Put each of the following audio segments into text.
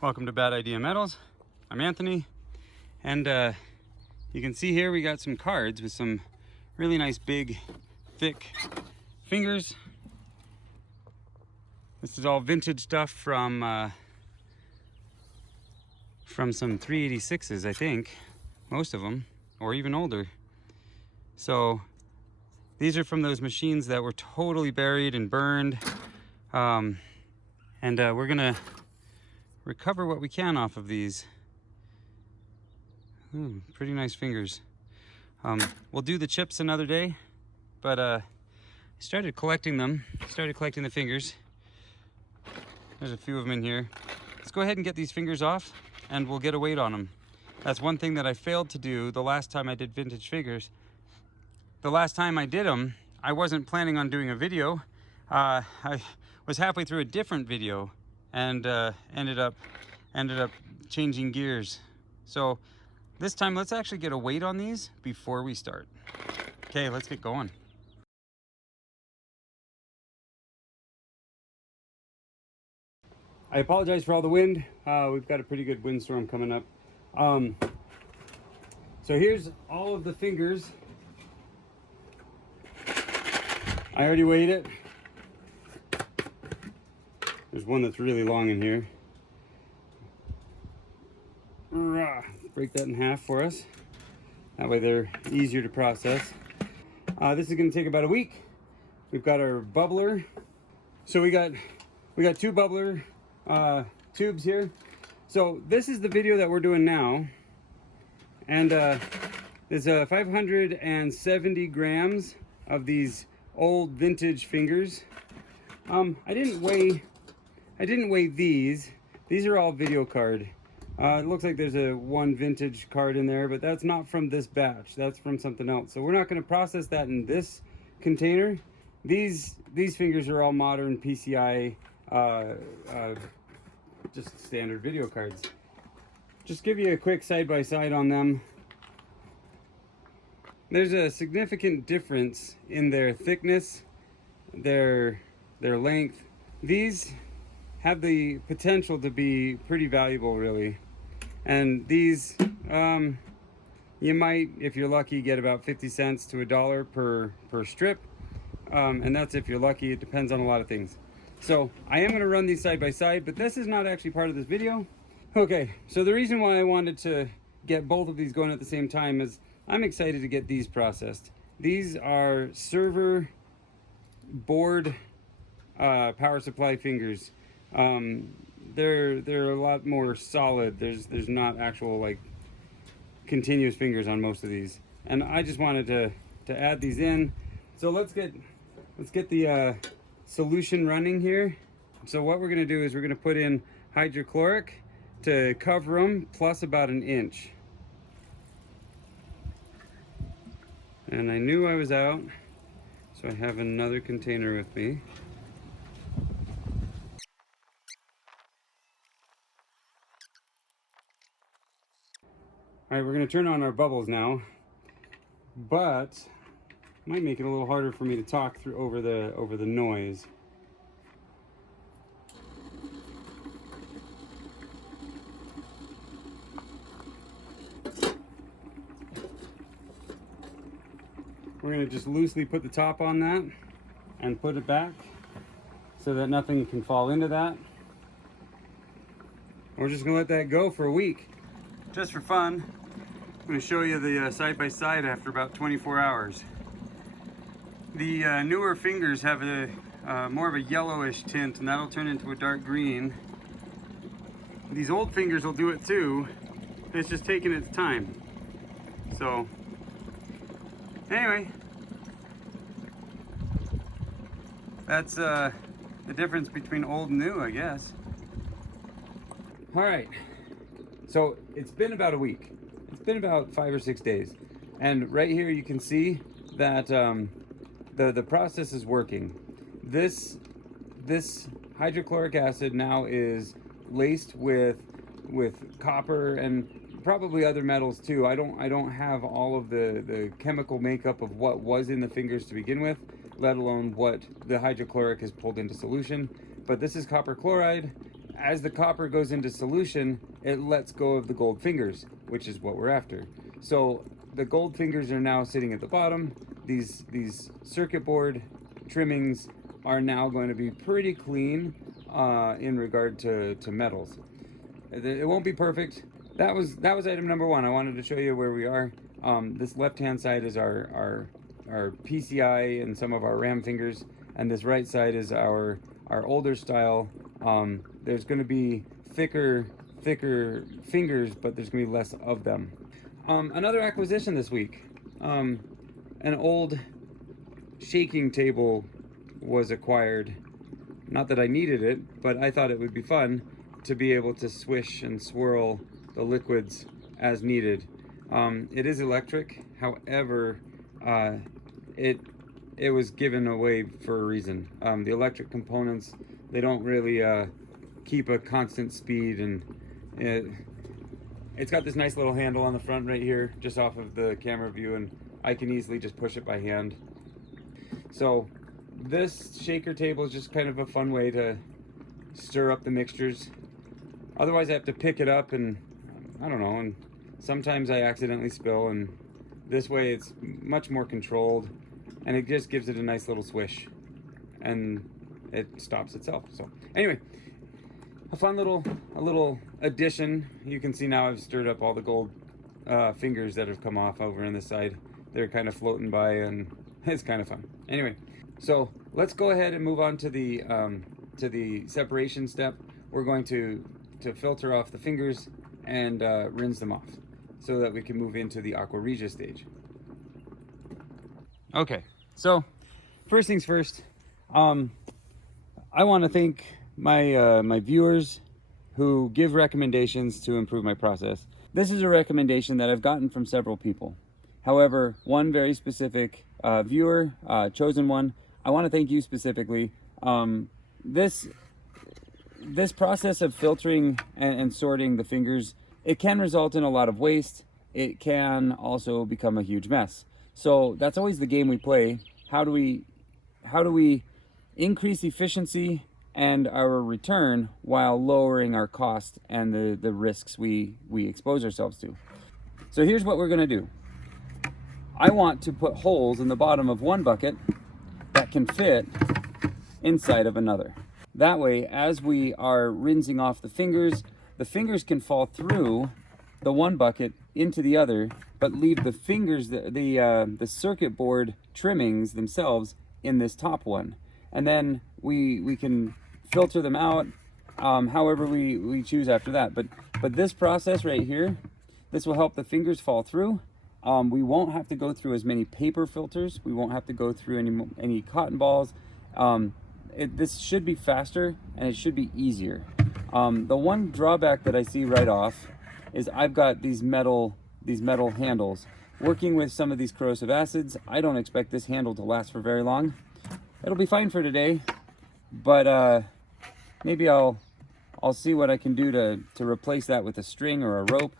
Welcome to Bad Idea Metals. I'm Anthony, and you can see here we got some cards with some really nice big thick fingers. This is all vintage stuff from some 386s, I think, most of them, or even older. So these are from those machines that were totally buried and burned, and we're gonna recover what we can off of these. Ooh, pretty nice fingers. We'll do the chips another day, but I started collecting them. Started collecting the fingers. There's a few of them in here. Let's go ahead and get these fingers off, and we'll get a weight on them. That's one thing that I failed to do the last time I did vintage fingers. The last time I did them, I wasn't planning on doing a video. I was halfway through a different video and ended up changing gears. So this time, let's actually get a weight on these before we start. Okay, let's get going. I apologize for all the wind. We've got a pretty good windstorm coming up. So here's all of the fingers. I already weighed it. There's one that's really long in here. Break that in half for us. That way they're easier to process. This is going to take about a week. We've got our bubbler. So we got two bubbler tubes here. So this is the video that we're doing now. And there's 570 grams of these old vintage fingers. I didn't weigh these. These are all video card. It looks like there's one vintage card in there, but that's not from this batch. That's from something else. So we're not going to process that in this container. These fingers are all modern PCI, just standard video cards. Just give you a quick side-by-side on them. There's a significant difference in their thickness, their length. These have the potential to be pretty valuable, really. And these, you might, if you're lucky, get about 50 cents to $1 per strip. And that's if you're lucky. It depends on a lot of things. So I am gonna run these side by side, but this is not actually part of this video. Okay, so the reason why I wanted to get both of these going at the same time is I'm excited to get these processed. These are server board power supply fingers. They're a lot more solid. There's not actual like continuous fingers on most of these, and I just wanted to add these in. So let's get the solution running here. So what we're gonna do is we're gonna put in hydrochloric to cover them, plus about 1 inch. And I knew I was out, so I have another container with me. All right, we're gonna turn on our bubbles now, but might make it a little harder for me to talk through over the noise. We're gonna just loosely put the top on that and put it back so that nothing can fall into that. We're just gonna let that go for a week, just for fun. I'm gonna show you the side-by-side after about 24 hours. The newer fingers have a more of a yellowish tint, and that'll turn into a dark green. These old fingers will do it too. It's just taking its time. So anyway, that's the difference between old and new, I guess. All right, so it's been about a week. It's been about 5 or 6 days, and right here you can see that the process is working. This hydrochloric acid now is laced with copper and probably other metals too. I don't have all of the chemical makeup of what was in the fingers to begin with, let alone what the hydrochloric has pulled into solution. But this is copper chloride, as the copper goes into solution, it lets go of the gold fingers, which is what we're after. So the gold fingers are now sitting at the bottom. These circuit board trimmings are now going to be pretty clean in regard to metals. It won't be perfect. That was item number one. I wanted to show you where we are. This left-hand side is our PCI and some of our ram fingers, and this right side is our older style. There's going to be thicker fingers, but there's going to be less of them. Another acquisition this week. An old shaking table was acquired. Not that I needed it, but I thought it would be fun to be able to swish and swirl the liquids as needed. It is electric, however, it was given away for a reason. The electric components, they don't really keep a constant speed, and it's got this nice little handle on the front right here, just off of the camera view, and I can easily just push it by hand. So this shaker table is just kind of a fun way to stir up the mixtures. Otherwise I have to pick it up and I don't know, and sometimes I accidentally spill, and this way it's much more controlled, and it just gives it a nice little swish and it stops itself. So anyway, a fun little addition. You can see now I've stirred up all the gold fingers that have come off over on this side. They're kind of floating by, and it's kind of fun. Anyway, so let's go ahead and move on to the separation step. We're going to filter off the fingers and rinse them off so that we can move into the aqua regia stage. Okay, so first things first, I want to thank my viewers who give recommendations to improve my process. This is a recommendation that I've gotten from several people. However, one very specific viewer, chosen one, I want to thank you specifically. This process of filtering and sorting the fingers, it can result in a lot of waste. It can also become a huge mess. So that's always the game we play. How do we increase efficiency and our return while lowering our cost and the risks we expose ourselves to? So here's what we're gonna do. I want to put holes in the bottom of one bucket that can fit inside of another. That way, as we are rinsing off the fingers can fall through the one bucket into the other, but leave the fingers, the circuit board trimmings themselves in this top one. And then we can filter them out however we choose after that. But this process right here, this will help the fingers fall through. We won't have to go through as many paper filters. We won't have to go through any cotton balls. This should be faster and it should be easier. The one drawback that I see right off is I've got these metal handles. Working with some of these corrosive acids, I don't expect this handle to last for very long. It'll be fine for today, but maybe I'll see what I can do to replace that with a string or a rope.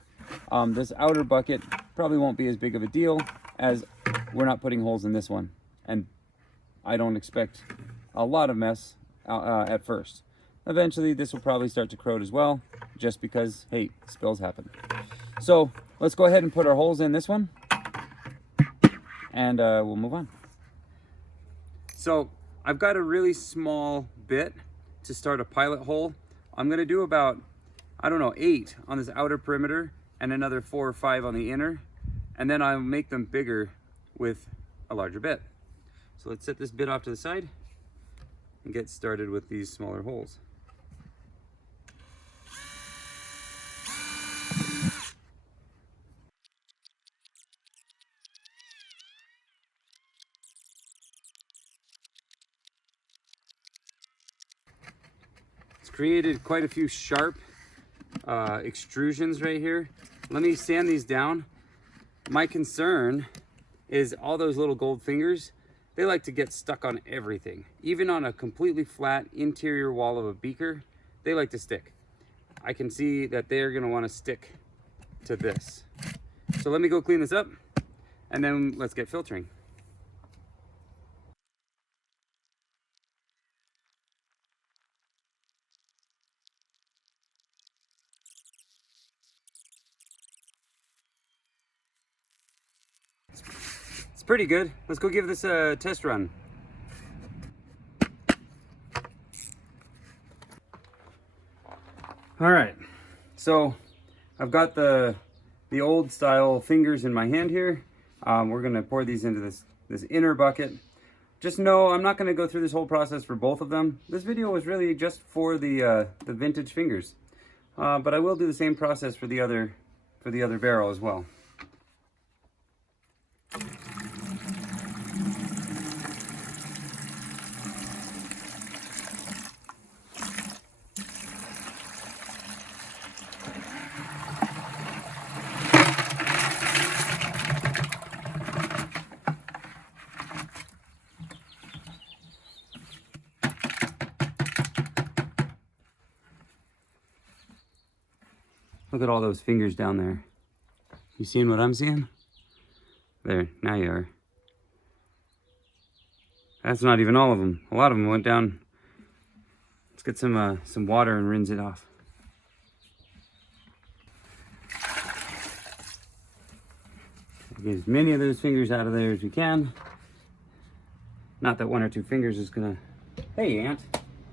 This outer bucket probably won't be as big of a deal, as we're not putting holes in this one, and I don't expect a lot of mess at first. Eventually this will probably start to corrode as well, just because, hey, spills happen. So let's go ahead and put our holes in this one, and we'll move on. So I've got a really small bit to start a pilot hole. I'm gonna do about, I don't know, 8 on this outer perimeter and another 4 or 5 on the inner, and then I'll make them bigger with a larger bit. So let's set this bit off to the side and get started with these smaller holes. It's created quite a few sharp extrusions right here. Let me sand these down. My concern is all those little gold fingers, they like to get stuck on everything. Even on a completely flat interior wall of a beaker, they like to stick. I can see that they're gonna wanna stick to this. So let me go clean this up, and then let's get filtering. pretty good. Let's go give this a test run. All right, so I've got the old style fingers in my hand here. We're gonna pour these into this inner bucket. Just know I'm not gonna go through this whole process for both of them. This video was really just for the vintage fingers, but I will do the same process for the other barrel as well. Look at all those fingers down there. You seeing what I'm seeing? There, now you are. That's not even all of them. A lot of them went down. Let's get some water and rinse it off. Get as many of those fingers out of there as we can. Not that one or two fingers is gonna... Hey, ant,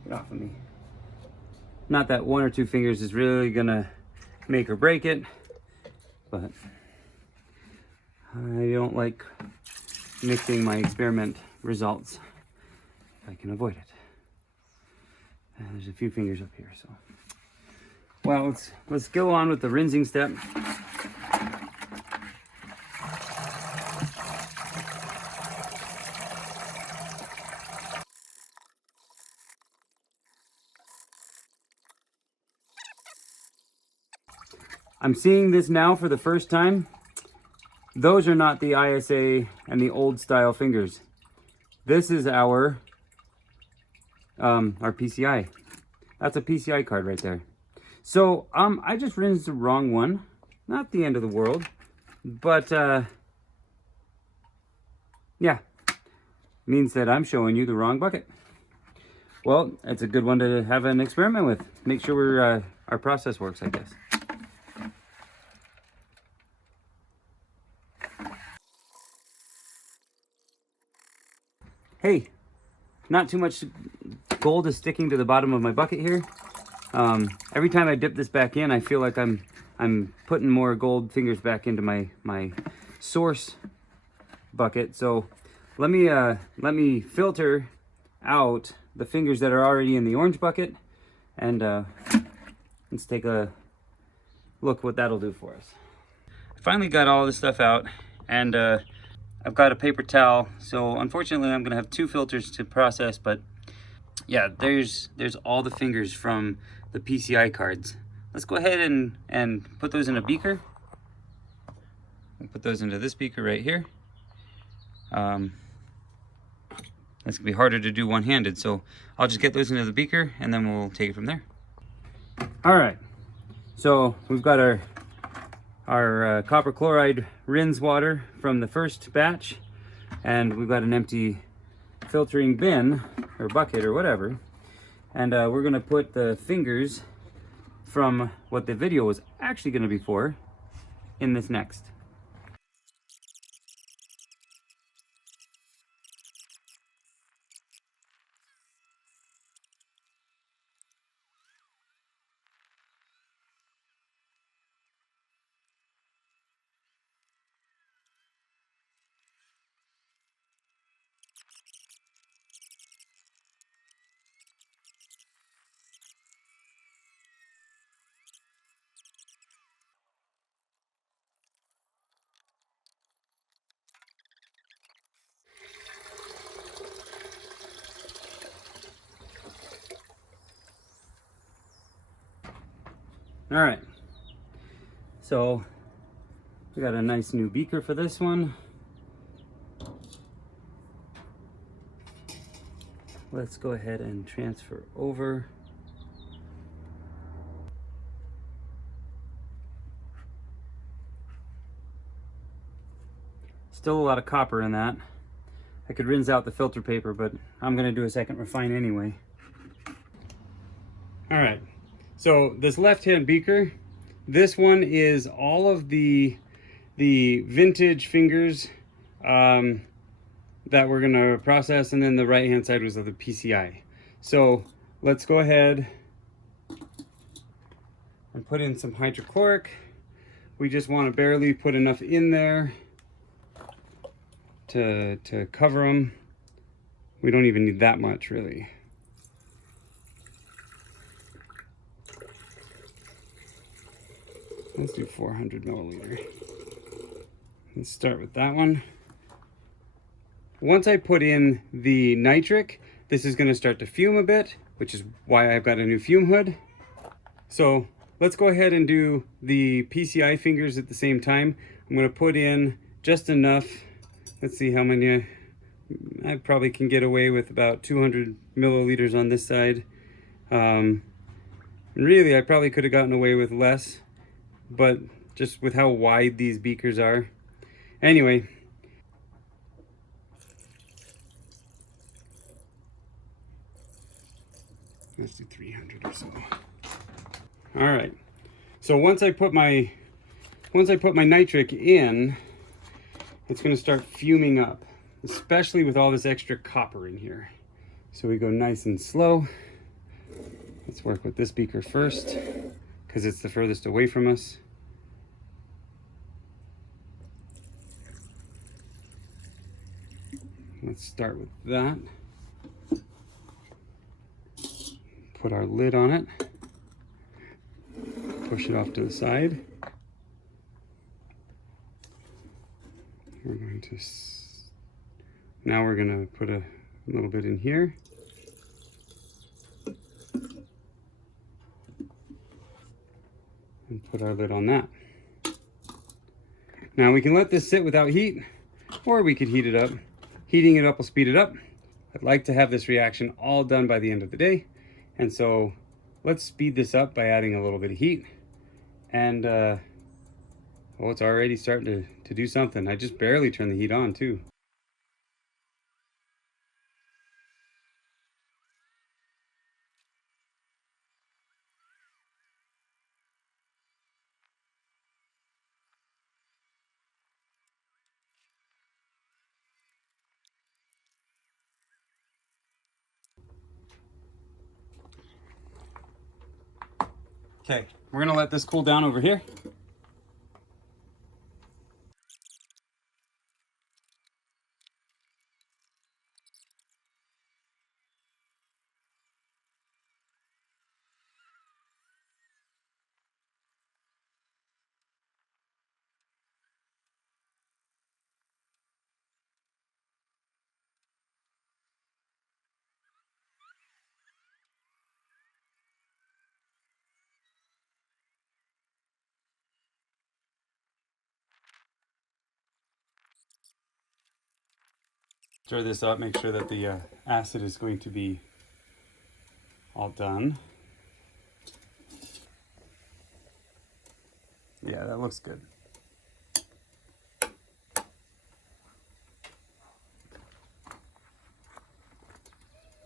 get off of me. Not that one or two fingers is really gonna make or break it, but I don't like mixing my experiment results if I can avoid it. And there's a few fingers up here, so well, let's go on with the rinsing step. I'm seeing this now for the first time. Those are not the ISA and the old style fingers. This is our PCI. That's a PCI card right there. So I just rinsed the wrong one. Not the end of the world, but yeah, means that I'm showing you the wrong bucket. Well, it's a good one to have an experiment with. Make sure our process works, I guess. Hey, not too much gold is sticking to the bottom of my bucket here. Every time I dip this back in, I feel like I'm putting more gold fingers back into my source bucket. So let me filter out the fingers that are already in the orange bucket, and let's take a look what that'll do for us. I finally got all this stuff out, and I've got a paper towel, so unfortunately I'm gonna have two filters to process, but yeah, there's all the fingers from the PCI cards. Let's go ahead and put those in a beaker. We'll put those into this beaker right here. That's gonna be harder to do one-handed, so I'll just get those into the beaker and then we'll take it from there. All right, so we've got our copper chloride rinse water from the first batch, and we've got an empty filtering bin or bucket or whatever, and we're gonna put the fingers from what the video was actually gonna be for in this next. All right, so we got a nice new beaker for this one. Let's go ahead and transfer over. Still a lot of copper in that. I could rinse out the filter paper, but I'm gonna do a second refine anyway. All right. So this left-hand beaker, this one is all of the vintage fingers that we're gonna process, and then the right hand side was of the PCI. So let's go ahead and put in some hydrochloric. We just want to barely put enough in there to cover them. We don't even need that much, really. Let's do 400 milliliter. Let's start with that one. Once I put in the nitric, this is going to start to fume a bit, which is why I've got a new fume hood. So let's go ahead and do the PCI fingers at the same time. I'm going to put in just enough. Let's see how many. I probably can get away with about 200 milliliters on this side. Really, I probably could have gotten away with less, but just with how wide these beakers are. Anyway, let's do 300 or so. All right. So once I put my nitric in, it's going to start fuming up, especially with all this extra copper in here. So we go nice and slow. Let's work with this beaker first, because it's the furthest away from us. Let's start with that. Put our lid on it. Push it off to the side. Now we're going to put a little bit in here. And put our lid on that. Now we can let this sit without heat, or we could heat it up. Heating it up will speed it up. I'd like to have this reaction all done by the end of the day. And so let's speed this up by adding a little bit of heat. And oh, it's already starting to do something. I just barely turned the heat on too. Okay, we're gonna let this cool down over here. Stir this up, make sure that the acid is going to be all done. Yeah, that looks good.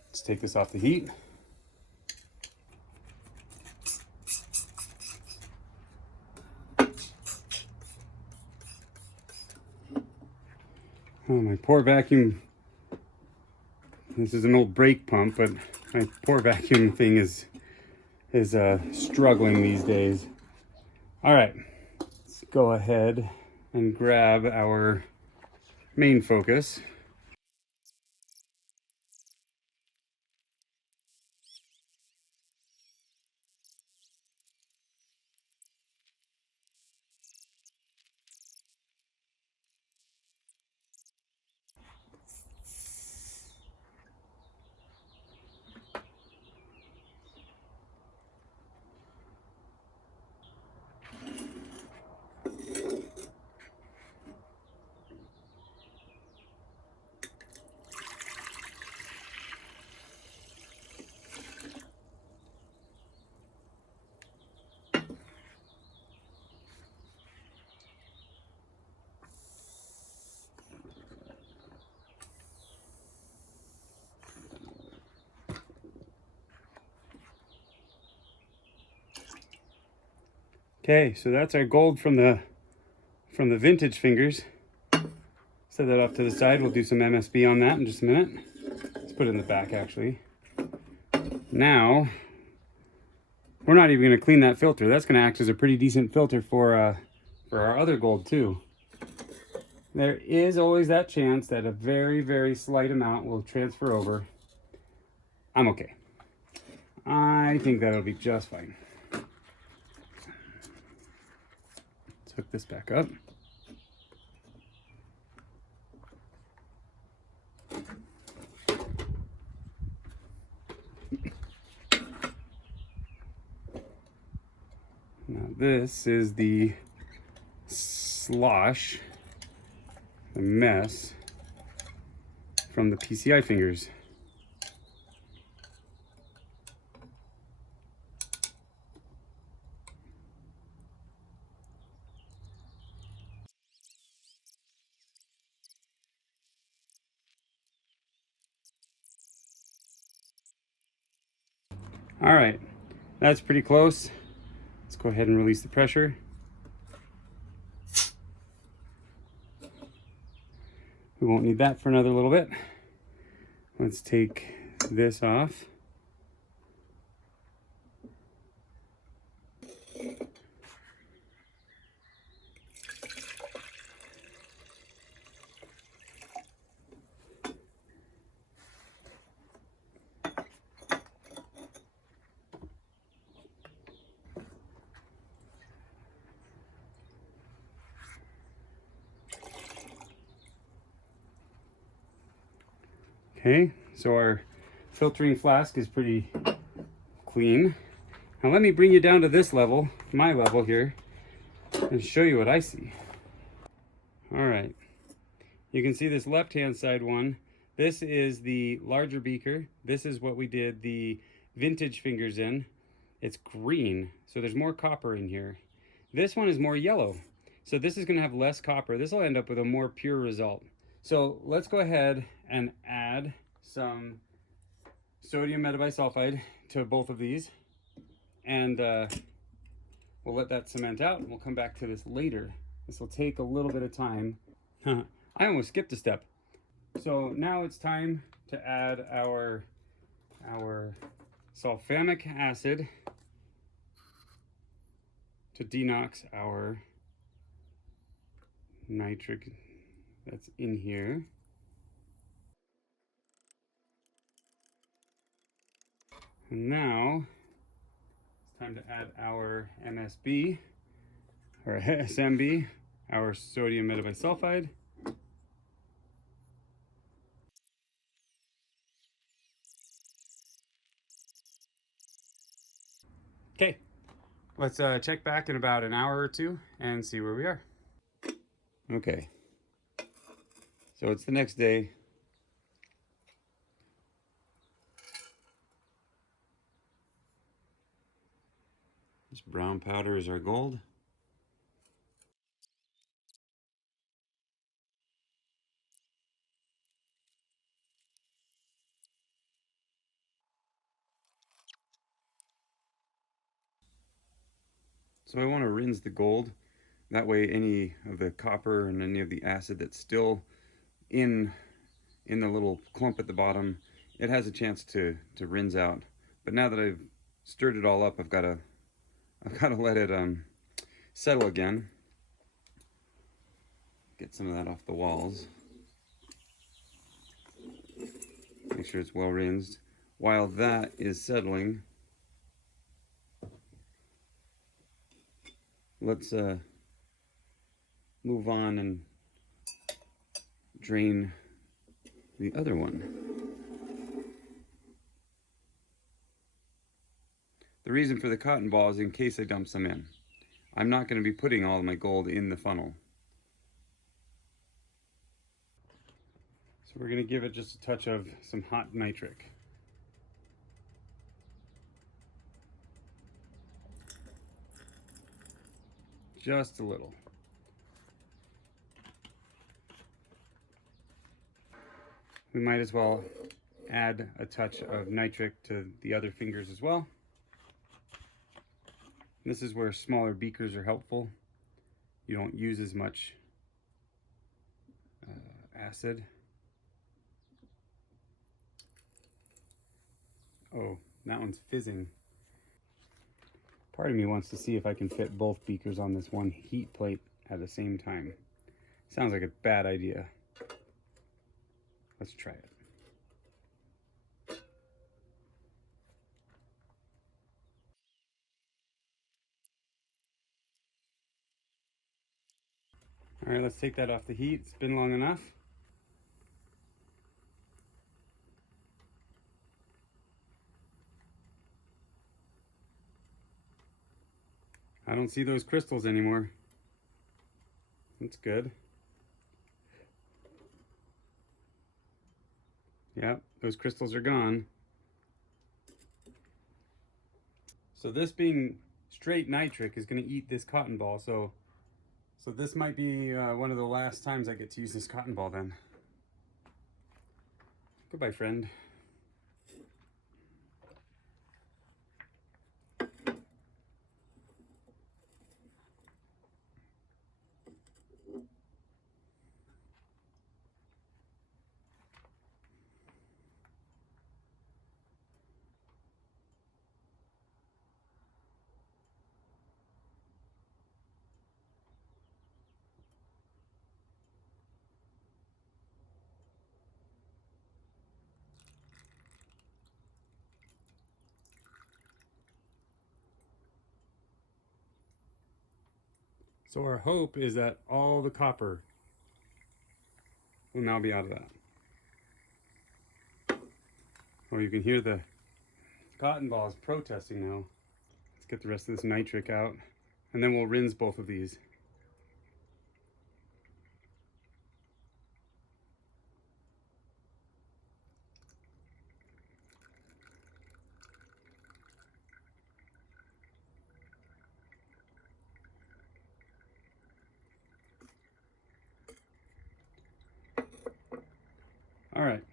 Let's take this off the heat. Oh, my pour vacuum. This is an old brake pump, but my pour vacuum thing is struggling these days. All right, let's go ahead and grab our main focus. Okay, so that's our gold from the vintage fingers. Set that off to the side. We'll do some MSB on that in just a minute. Let's put it in the back actually. Now, we're not even going to clean that filter. That's going to act as a pretty decent filter for our other gold too. There is always that chance that a very, very slight amount will transfer over. I'm okay. I think that'll be just fine. Let's hook this back up. Now this is the slosh, the mess from the PCI fingers. All right, that's pretty close. Let's go ahead and release the pressure. We won't need that for another little bit. Let's take this off. Okay, so our filtering flask is pretty clean. Now let me bring you down to this level, my level here, and show you what I see. All right, you can see this left-hand side one. This is the larger beaker. This is what we did the vintage fingers in. It's green, so there's more copper in here. This one is more yellow, so this is gonna have less copper. This will end up with a more pure result. So let's go ahead and add some sodium metabisulfide to both of these, and we'll let that cement out, and we'll come back to this later. This will take a little bit of time. I almost skipped a step. So now it's time to add our sulfamic acid to denox our nitric that's in here. And now it's time to add our MSB, or SMB, our sodium metabisulfide. Okay, let's check back in about an hour or two and see where we are. Okay, so it's the next day. This brown powder is our gold. So I want to rinse the gold. That way any of the copper and any of the acid that's still in the little clump at the bottom, it has a chance to rinse out. But now that I've stirred it all up, I've got to let it settle again. Get some of that off the walls. Make sure it's well rinsed. While that is settling, let's move on and drain the other one. The reason for the cotton ball is in case I dump some in. I'm not going to be putting all of my gold in the funnel. So we're going to give it just a touch of some hot nitric. Just a little. We might as well add a touch of nitric to the other fingers as well. This is where smaller beakers are helpful. You don't use as much acid. Oh, that one's fizzing. Part of me wants to see if I can fit both beakers on this one heat plate at the same time. Sounds like a bad idea. Let's try it. All right, let's take that off the heat. It's been long enough. I don't see those crystals anymore. That's good. Yep, those crystals are gone. So this being straight nitric is going to eat this cotton ball. So this might be one of the last times I get to use this cotton ball then. Goodbye, friend. So our hope is that all the copper will now be out of that. Oh, you can hear the cotton balls protesting now. Let's get the rest of this nitric out, and then we'll rinse both of these. All right,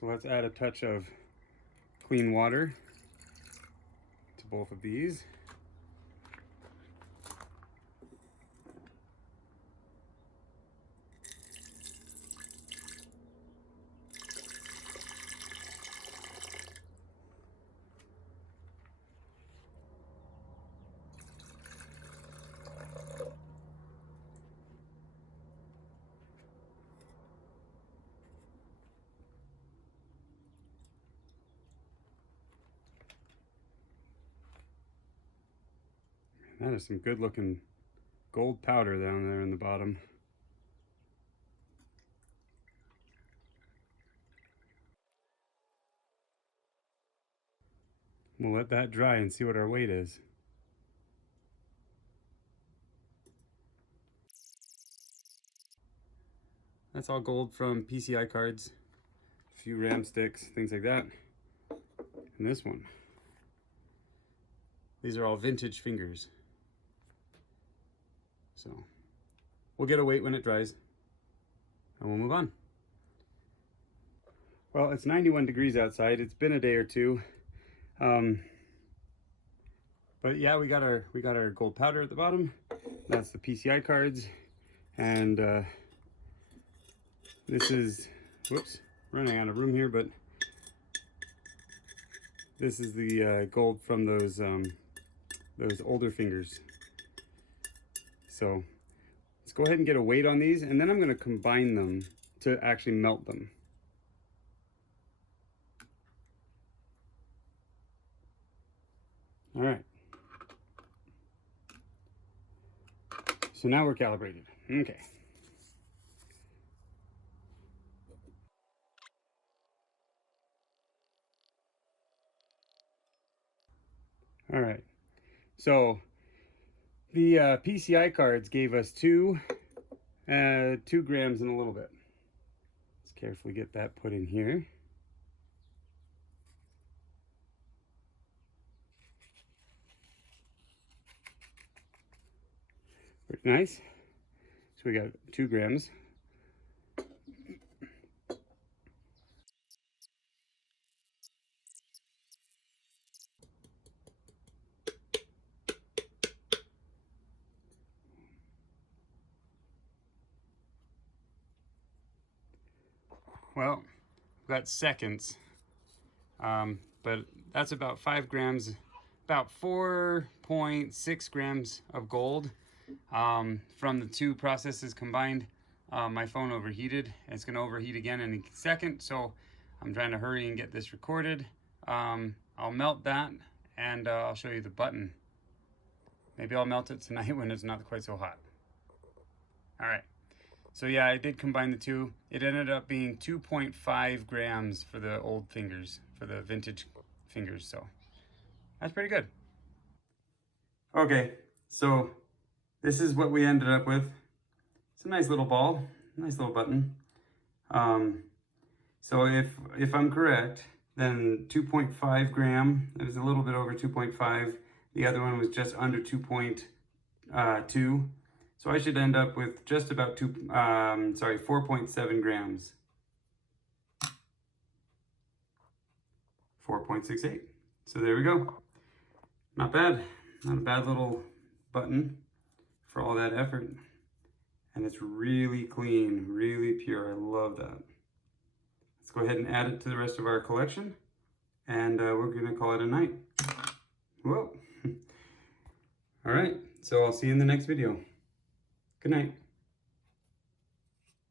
so let's add a touch of clean water to both of these. That is some good looking gold powder down there in the bottom. We'll let that dry and see what our weight is. That's all gold from PCI cards, a few RAM sticks, things like that. And this one, these are all vintage fingers. So we'll get a weight when it dries and we'll move on. Well, it's 91 degrees outside. It's been a day or two. But yeah, we got our gold powder at the bottom. That's the PCI cards. And this is, whoops, running out of room here, but this is the gold from those older fingers. So let's go ahead and get a weight on these, and then I'm going to combine them to actually melt them. All right. So now we're calibrated. Okay. All right. So the PCI cards gave us 2 grams and a little bit. Let's carefully get that put in here. Pretty nice. So we got 2 grams. well, we've got seconds, but that's about 5 grams, about 4.6 grams of gold from the two processes combined. My phone overheated. It's going to overheat again in a second, so I'm trying to hurry and get this recorded. I'll melt that, and I'll show you the button. Maybe I'll melt it tonight when it's not quite so hot. All right. So yeah, I did combine the two. It ended up being 2.5 grams for the old fingers, for the vintage fingers. So that's pretty good. Okay, so this is what we ended up with. It's a nice little ball, nice little button. So if I'm correct, then 2.5 gram, it was a little bit over 2.5. The other one was just under 2.2. So I should end up with just about 4.7 grams. 4.68. So there we go. Not bad. Not a bad little button for all that effort. And it's really clean, really pure. I love that. Let's go ahead and add it to the rest of our collection. And we're gonna call it a night. Whoa. All right, so I'll see you in the next video. Good night.